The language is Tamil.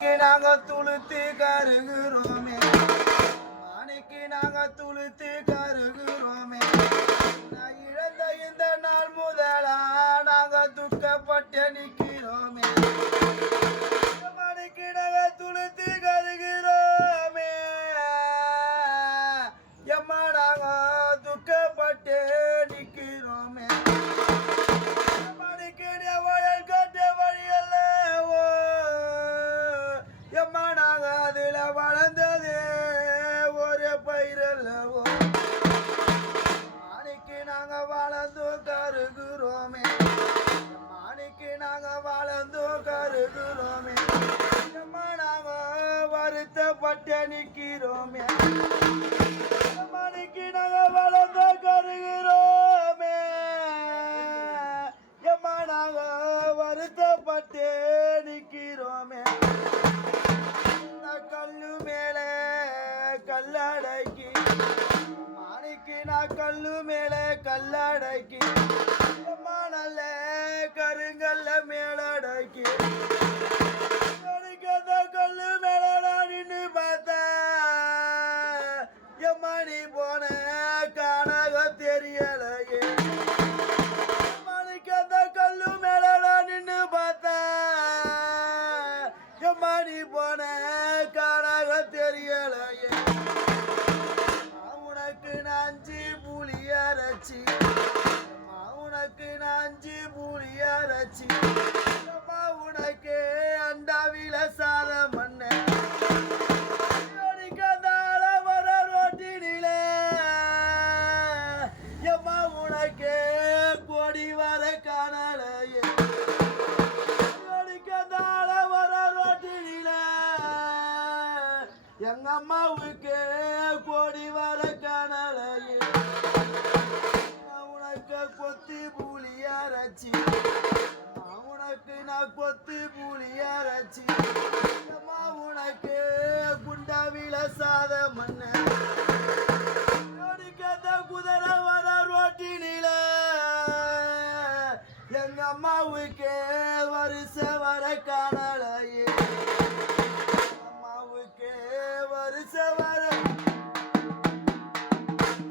நாங்க துளுத்து கருகுறோமே. மாணிக்கு நாங்க துளுத்து கருகிறோமே. நான் இழந்த இந்த நாள் முதலா நாங்க துக்கப்பட்டு நிக்க பட்டே நிற்கிறோமே மணிக்கு நாங்கள் வளர்ந்து கருகிறோமே. எம்மா நாங்கள் வருத்தப்பட்டே நிற்கிறோமே. இந்த கல்லு மேலே கல்லடக்கி. மணிக்கு நான் கல்லு மேலே கல்லடக்கி. எம்மா நல்ல கருங்கல்ல மேலடக்கி. மணி போன காணாக தெரியலையே. மணிக்கு கல்லு மேல நின்று பார்த்தா. மணி போன காணாக தெரியலையே. உனக்கு நாஞ்சி புளியரைச்சி உனக்கு நாஞ்சி புளி எங்க அம்மாவுக்கு கோடி வர கணலையே உனக்கு கொத்தி பூலி அரைச்சி. நான் உனக்கு நான் கொத்து பூலி அரைச்சி. அம்மா உனக்கு குண்டாவில சாத மண்ண அடிக்காத குதிரை வர ரோட்டினில எங்க அம்மாவுக்கு வருஷ வர காண